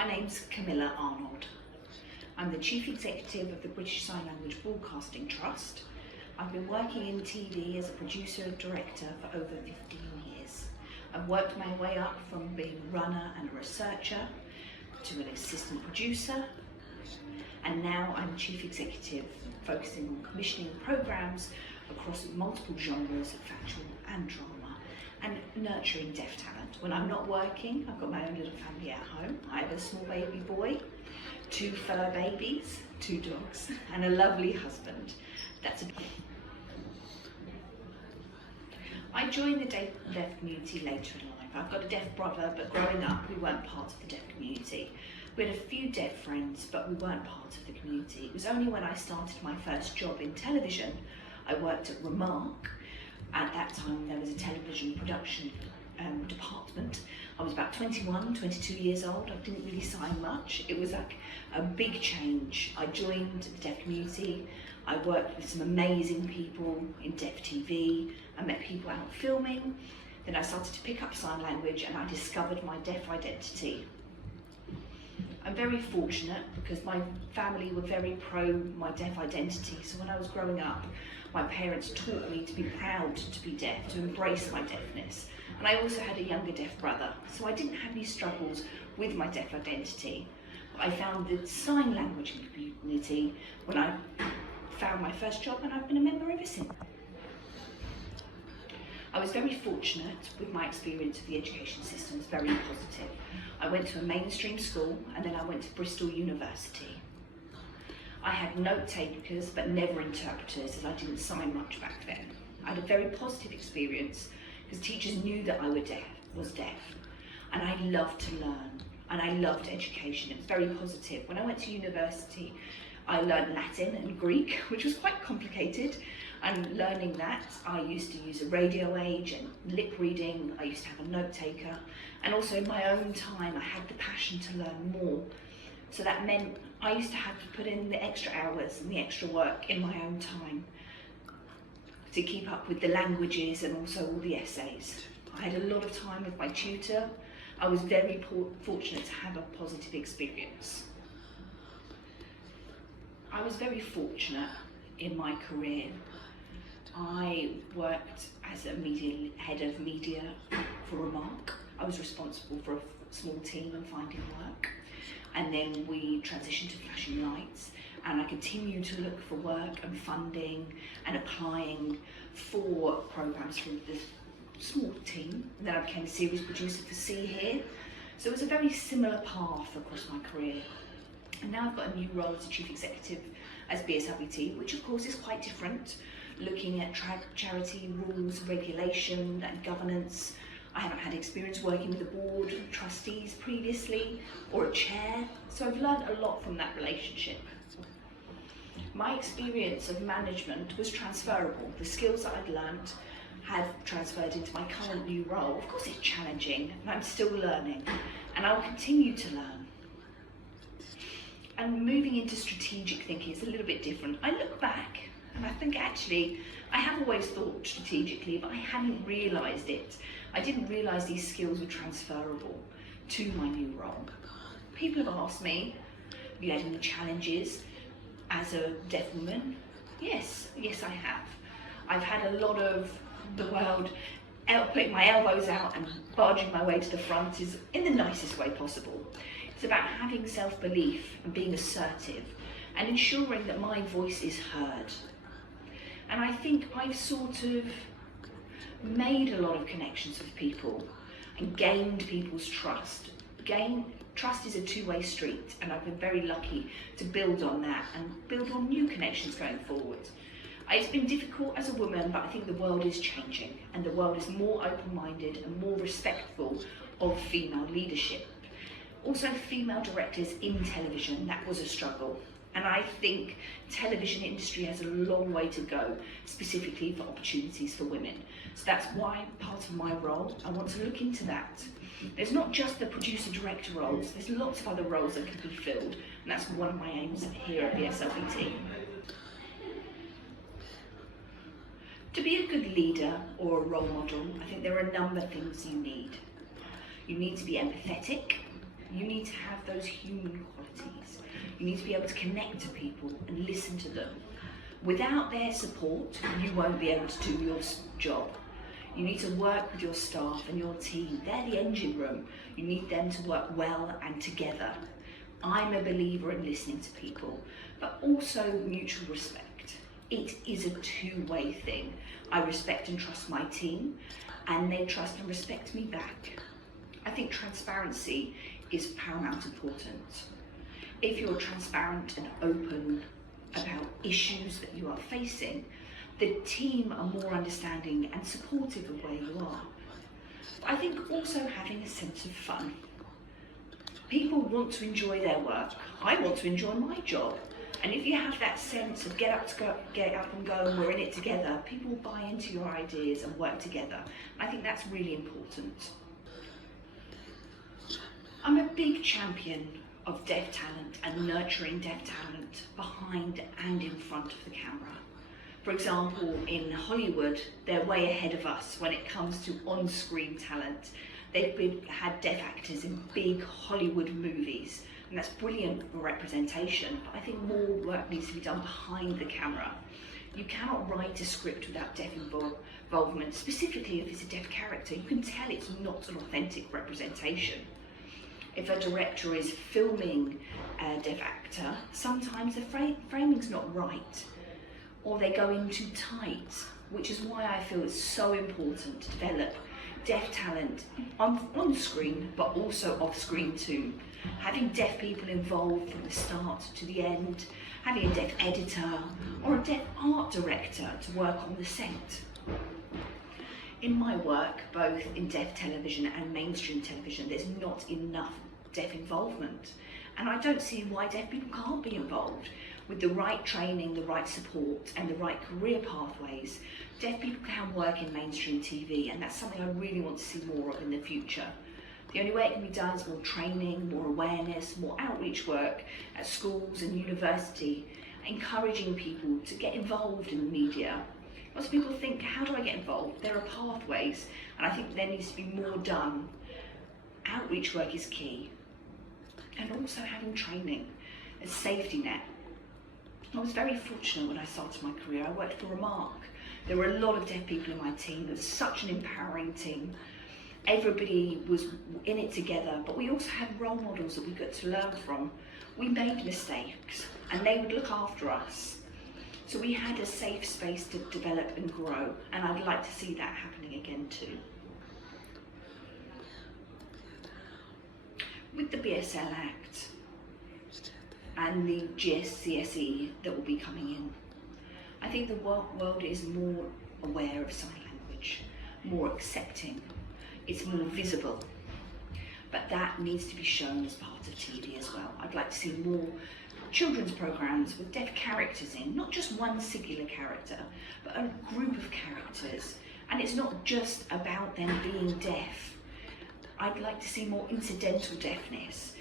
My name's Camilla Arnold. I'm the Chief Executive of the British Sign Language Broadcasting Trust. I've been working in TV as a producer and director for over 15 years. I've worked my way up from being a runner and a researcher to an assistant producer, and now I'm Chief Executive, focusing on commissioning programmes across multiple genres of factual and drama, and nurturing deaf talent. When I'm not working, I've got my own little family at home. I have a small baby boy, 2 fur babies, 2 dogs, and a lovely husband. I joined the deaf community later in life. I've got a deaf brother, but growing up we weren't part of the deaf community. We had a few deaf friends, but we weren't part of the community. It was only when I started my first job in television. I worked at Remark. At that time there was a television production department. I was about 21, 22 years old. I didn't really sign much. It was like a big change. I joined the deaf community. I worked with some amazing people in deaf TV. I met people out filming. Then I started to pick up sign language and I discovered my deaf identity. I'm very fortunate because my family were very pro my deaf identity. So when I was growing up, my parents taught me to be proud to be deaf, to embrace my deafness. And I also had a younger deaf brother, so I didn't have any struggles with my deaf identity. But I found the sign language community when I found my first job, and I've been a member ever since. I was very fortunate with my experience of the education system. It's very positive. I went to a mainstream school and then I went to Bristol University. I had note takers but never interpreters, as I didn't sign much back then. I had a very positive experience because teachers knew that I was deaf, and I loved to learn and I loved education. It was very positive. When I went to university, I learned Latin and Greek, which was quite complicated. And learning that, I used to use a radio age and lip reading. I used to have a note taker, and also in my own time I had the passion to learn more. So that meant I used to have to put in the extra hours and the extra work in my own time to keep up with the languages and also all the essays. I had a lot of time with my tutor. I was very fortunate to have a positive experience. I was very fortunate in my career. I worked as a head of media for Remark. I was responsible for a small team and finding work. And then we transitioned to Flashing Lights, and I continued to look for work and funding and applying for programmes through this small team. And then I became a series producer for See Here. So it was a very similar path across my career. And now I've got a new role as a Chief Executive as BSLTB, which of course is quite different, looking at charity rules, regulation and governance. I haven't had experience working with a board of trustees previously or a chair, so I've learned a lot from that relationship. My experience of management was transferable. The skills that I'd learned have transferred into my current new role. Of course it's challenging and I'm still learning, and I'll continue to learn. And moving into strategic thinking is a little bit different. I look back and I think actually I have always thought strategically, but I hadn't realised it. I didn't realise these skills were transferable to my new role. People have asked me, have you had any challenges as a deaf woman? Yes, I have. I've had a lot of the world putting my elbows out and barging my way to the front is in the nicest way possible. It's about having self-belief and being assertive and ensuring that my voice is heard. And I think I've sort of made a lot of connections with people and gained people's trust. Trust is a two-way street, and I've been very lucky to build on that and build on new connections going forward. It's been difficult as a woman, but I think the world is changing and the world is more open-minded and more respectful of female leadership. Also female directors in television, that was a struggle. And I think television industry has a long way to go, specifically for opportunities for women. So that's why part of my role, I want to look into that. There's not just the producer-director roles, there's lots of other roles that can be filled, and that's one of my aims here at BSLTB. To be a good leader or a role model, I think there are a number of things you need. You need to be empathetic, You need to have those human qualities. You need to be able to connect to people and listen to them. Without their support, you won't be able to do your job. You need to work with your staff and your team. They're the engine room. You need them to work well and together. I'm a believer in listening to people, but also mutual respect. It is a two-way thing. I respect and trust my team, and they trust and respect me back. I think transparency is paramount important. If you're transparent and open about issues that you are facing, the team are more understanding and supportive of where you are. I think also having a sense of fun. People want to enjoy their work. I want to enjoy my job. And if you have that sense of get up and go, and we're in it together, people buy into your ideas and work together. I think that's really important. I'm a big champion of deaf talent and nurturing deaf talent behind and in front of the camera. For example, in Hollywood, they're way ahead of us when it comes to on-screen talent. They've had deaf actors in big Hollywood movies, and that's brilliant for representation, but I think more work needs to be done behind the camera. You cannot write a script without deaf involvement, specifically if it's a deaf character. You can tell it's not an authentic representation. If a director is filming a deaf actor, sometimes the framing's not right, or they go in too tight, which is why I feel it's so important to develop deaf talent on screen, but also off screen too. Having deaf people involved from the start to the end, having a deaf editor or a deaf art director to work on the set. In my work, both in deaf television and mainstream television, there's not enough deaf involvement. And I don't see why deaf people can't be involved. With the right training, the right support and the right career pathways, deaf people can work in mainstream TV, and that's something I really want to see more of in the future. The only way it can be done is more training, more awareness, more outreach work at schools and university, encouraging people to get involved in the media. Lots of people think, how do I get involved? There are pathways, and I think there needs to be more done. Outreach work is key, and also having training, a safety net. I was very fortunate when I started my career. I worked for Remark. There were a lot of deaf people in my team. It was such an empowering team. Everybody was in it together, but we also had role models that we got to learn from. We made mistakes, and they would look after us. So we had a safe space to develop and grow, and I'd like to see that happening again too. With the BSL Act and the GCSE that will be coming in, I think the world is more aware of sign language, more accepting, it's more visible, but that needs to be shown as part of TV as well. I'd like to see more children's programs with deaf characters in, not just one singular character, but a group of characters. And it's not just about them being deaf. I'd like to see more incidental deafness.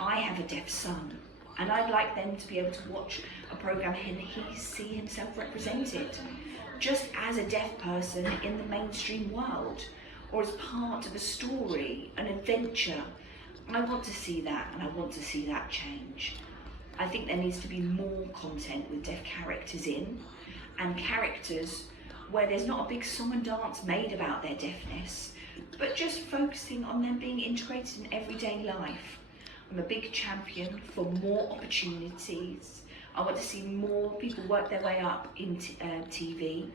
I have a deaf son, and I'd like them to be able to watch a program and he see himself represented, just as a deaf person in the mainstream world, or as part of a story, an adventure. I want to see that, and I want to see that change. I think there needs to be more content with deaf characters in, and characters where there's not a big song and dance made about their deafness, but just focusing on them being integrated in everyday life. I'm a big champion for more opportunities. I want to see more people work their way up in TV.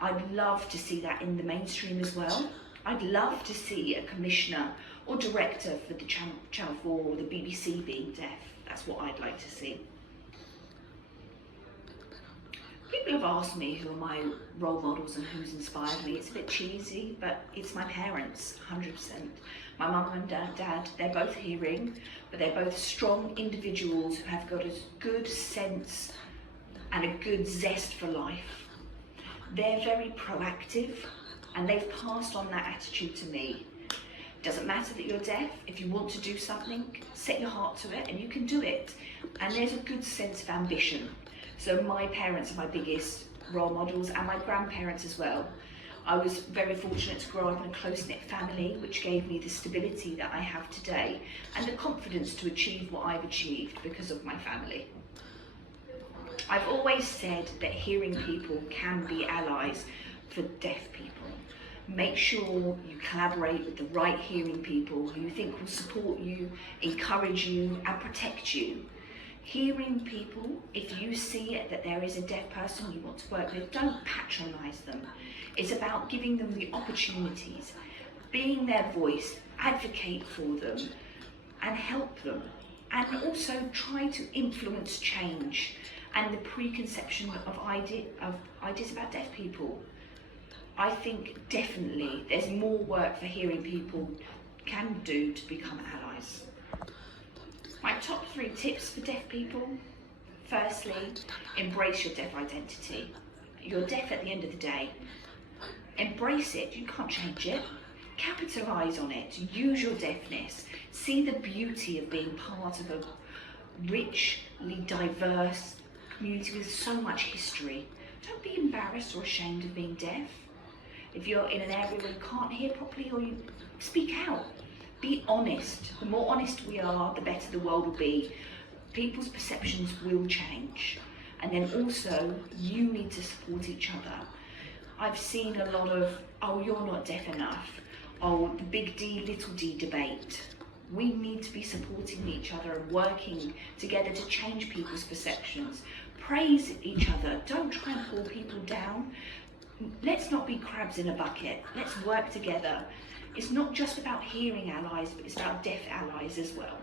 I'd love to see that in the mainstream as well. I'd love to see a commissioner or director for the Channel 4 or the BBC being deaf. That's what I'd like to see. People have asked me who are my role models and who's inspired me. It's a bit cheesy, but it's my parents, 100%. My mum and dad, they're both hearing, but they're both strong individuals who have got a good sense and a good zest for life. They're very proactive, and they've passed on that attitude to me. It doesn't matter that you're deaf. If you want to do something, set your heart to it, and you can do it. And there's a good sense of ambition. So my parents are my biggest role models, and my grandparents as well. I was very fortunate to grow up in a close-knit family, which gave me the stability that I have today and the confidence to achieve what I've achieved because of my family. I've always said that hearing people can be allies for deaf people. Make sure you collaborate with the right hearing people who you think will support you, encourage you and protect you. Hearing people, if you see it that there is a deaf person you want to work with, don't patronise them. It's about giving them the opportunities, being their voice, advocate for them and help them, and also try to influence change and the preconception of ideas about deaf people. I think definitely there's more work for hearing people can do to become allies. My top 3 tips for deaf people. Firstly, embrace your deaf identity. You're deaf at the end of the day. Embrace it, you can't change it. Capitalise on it, use your deafness. See the beauty of being part of a richly diverse community with so much history. Don't be embarrassed or ashamed of being deaf. If you're in an area where you can't hear properly, or you speak out. Be honest. The more honest we are, the better the world will be. People's perceptions will change. And then also, you need to support each other. I've seen a lot of, oh, you're not deaf enough. Oh, the big D, little d debate. We need to be supporting each other and working together to change people's perceptions. Praise each other. Don't try and pull people down. Let's not be crabs in a bucket. Let's work together. It's not just about hearing allies, but it's about deaf allies as well.